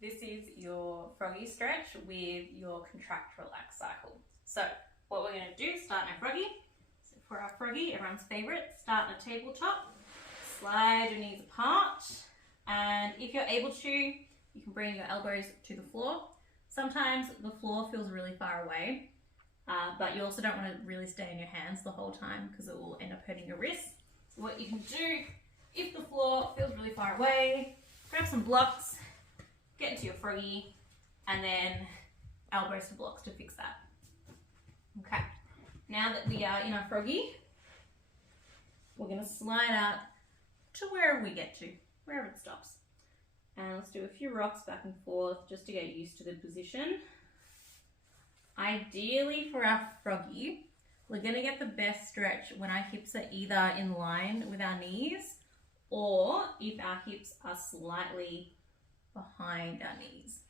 This is your froggy stretch with your contract relax cycle. So what we're going to do, start in our froggy. So for our froggy, everyone's favourite, start in a tabletop, slide your knees apart, and if you're able to, you can bring your elbows to the floor. Sometimes the floor feels really far away, but you also don't want to really stay in your hands the whole time because it will end up hurting your wrists. So what you can do, if the floor feels really far away, grab some blocks, get into your froggy, and then elbows to blocks to fix that. Okay, now that we are in our froggy, we're going to slide out to wherever we get to, wherever it stops. And let's do a few rocks back and forth just to get used to the position. Ideally for our froggy, we're going to get the best stretch when our hips are either in line with our knees or if our hips are slightly behind our knees.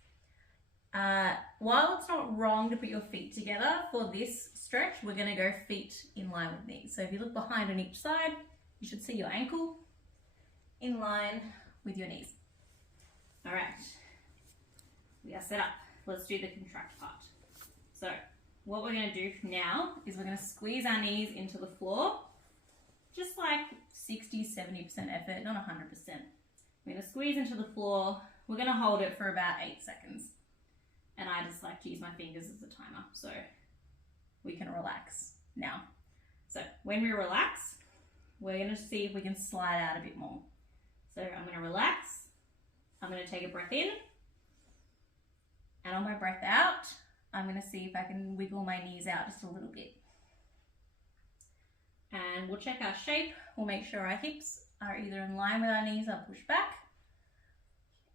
While it's not wrong to put your feet together, for this stretch, we're going to go feet in line with knees. So if you look behind on each side, you should see your ankle in line with your knees. All right, we are set up. Let's do the contract part. So what we're going to do now is we're going to squeeze our knees into the floor, just like 60-70% effort, not 100%. We're going to squeeze into the floor. We're going to hold it for about 8 seconds. And I just like to use my fingers as a timer, so we can relax now. So when we relax, we're going to see if we can slide out a bit more. So I'm going to relax. I'm going to take a breath in, and on my breath out, I'm going to see if I can wiggle my knees out just a little bit. And we'll check our shape. We'll make sure our hips are either in line with our knees or pushed back.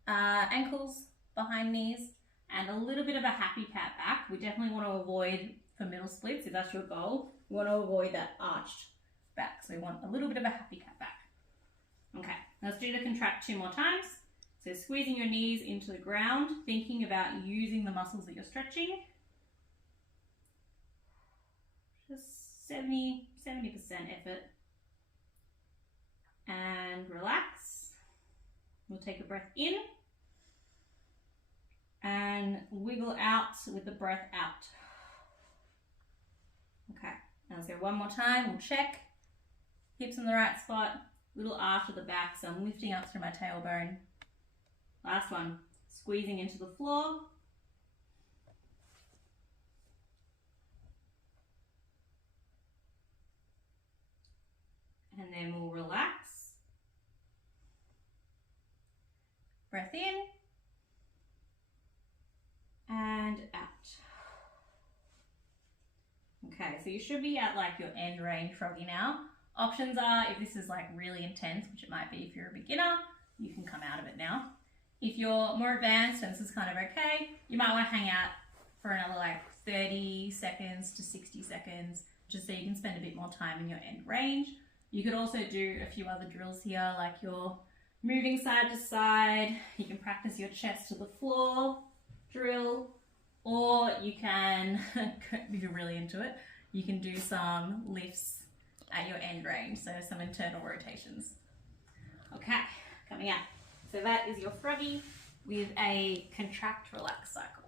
Ankles behind knees, and a little bit of a happy cat back. We definitely want to avoid, for middle splits, if that's your goal, we want to avoid that arched back. So we want a little bit of a happy cat back. Okay, let's do the contract 2 more times. So squeezing your knees into the ground, thinking about using the muscles that you're stretching. Just 70% effort. And relax. We'll take a breath in and wiggle out with the breath out. Okay, now let's go one more time. We'll check. Hips in the right spot, little arch at the back, so I'm lifting up through my tailbone. Last one, squeezing into the floor. And then we'll relax. Breath in and out. Okay, so you should be at like your end range froggy now. Options are, if this is like really intense, which it might be if you're a beginner, you can come out of it now. If you're more advanced and this is kind of okay, you might want to hang out for another like 30 seconds to 60 seconds, just so you can spend a bit more time in your end range. You could also do a few other drills here, like you're moving side to side. You can practice your chest to the floor drill, or you can, if you're really into it, you can do some lifts at your end range, so some internal rotations. Okay, coming up. So that is your froggy with a contract relax cycle.